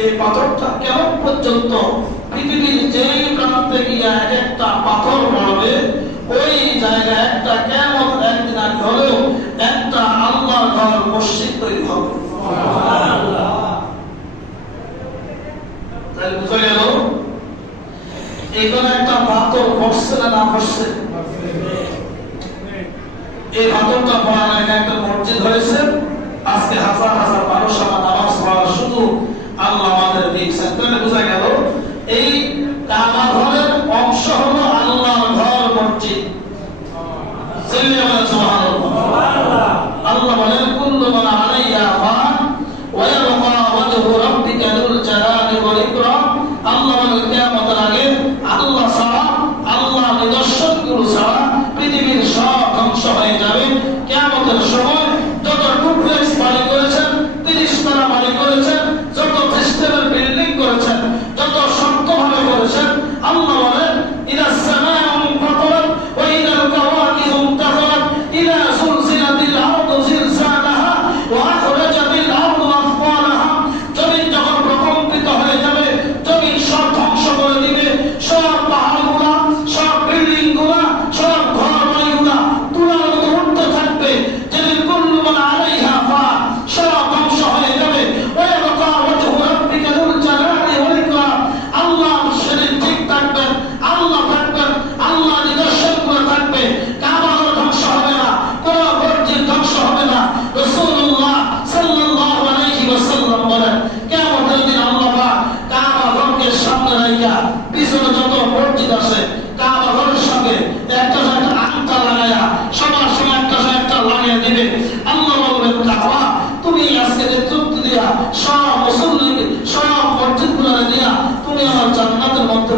এই পাথরটা কেমন পর্যন্ত পৃথিবীর যেই প্রান্তে গিয়া একটা পাথর পড়বে ওই জায়গায় একটা কেমন একদিন আগে হলেও একটা আল্লাহর ঘর মসজিদ তৈরি হবে। তাহলে বুঝা গেল এখানে একটা পাথর পড়ছে না না পড়ছে। এই পাথরটা পড়ানো একটা মসজিদ হয়েছে। আজকে হাজার হাজার মানুষ আমার নামাজ পড়া শুধু আল্লাহ আমাদের দিয়েছেন। তাহলে বোঝা গেল এই কাবা ঘরের অংশ হলো আল্লাহর ঘর মসজিদ। আল্লাহ বলেন কুল্লু মান আলাইহা ফান ওয়া ইয়াবকা ওয়াজহু রাব্বিকা যুল জালালি ওয়াল ইকরাম। আল্লাহ বলেন কিয়ামতের আগে আল্লাহ ছাড়া, আল্লাহ নিদর্শনগুলো ছাড়া পৃথিবীর সব ধ্বংস হয়ে যাবে। কিয়ামতের সময় যত ডুপ্লেক্স বাড়ি করেছেন, 30 তলা বাড়ি করেছেন, যত সিস্টেমের বিল্ডিং করেছেন, যত শক্তভাবে করেছেন, আল্লাহ বলেন ইলা সামাউ মুনফাতারাত ওয়া ইলাল কাওয়াকিব মুনতাসারাত ইলা সুলসিলাতিল আরদু জিলজালাহা ওয়া আখরাজাতিল আরদু আথফালাহা। জমিন যখন প্রকম্পিত হয়ে যাবে, জমিন সব ধ্বংস করে দিবে, সব পাহাড়গুলা, সব বিল্ডিংগুলা, সব ঘরবাড়িগুলা তুলার মতো উঠতে থাকবে। যেদিন কুল্লু মান আলাইহা ফান, সব ধ্বংস হয়ে যাবে। ওয়া ইয়াবকা ওয়াজহু রাব্বিকা যুল জালালি ওয়াল ইকরাম। আল্লাহ সেদিন ঠিক থাকবেন, আল্লাহ থাকবেন, আল্লাহ নিদর্শনগুলো থাকবে। কাবা ঘর ধ্বংস হবে না, কোন মসজিদ ধ্বংস হবে না। রাসূলুল্লাহ সাল্লাল্লাহু আলাইহি ওয়াসাল্লাম বলেন কিয়ামতের দিন আল্লাহ পাক কাবা ঘরকে সামনে রাখিয়া পিছনে যত মসজিদ আছে কাবা ঘরের সঙ্গে একটা আংটা লাগাইয়া সবার সময় একটা লাগিয়ে দিবে। আল্লাহ বলবেন কাবা তুমি আজকে নেতৃত্ব দিয়া সব মুসল্লি, সব মসজিদগুলো দিয়া তুমি আমার জান্নাতের মধ্যে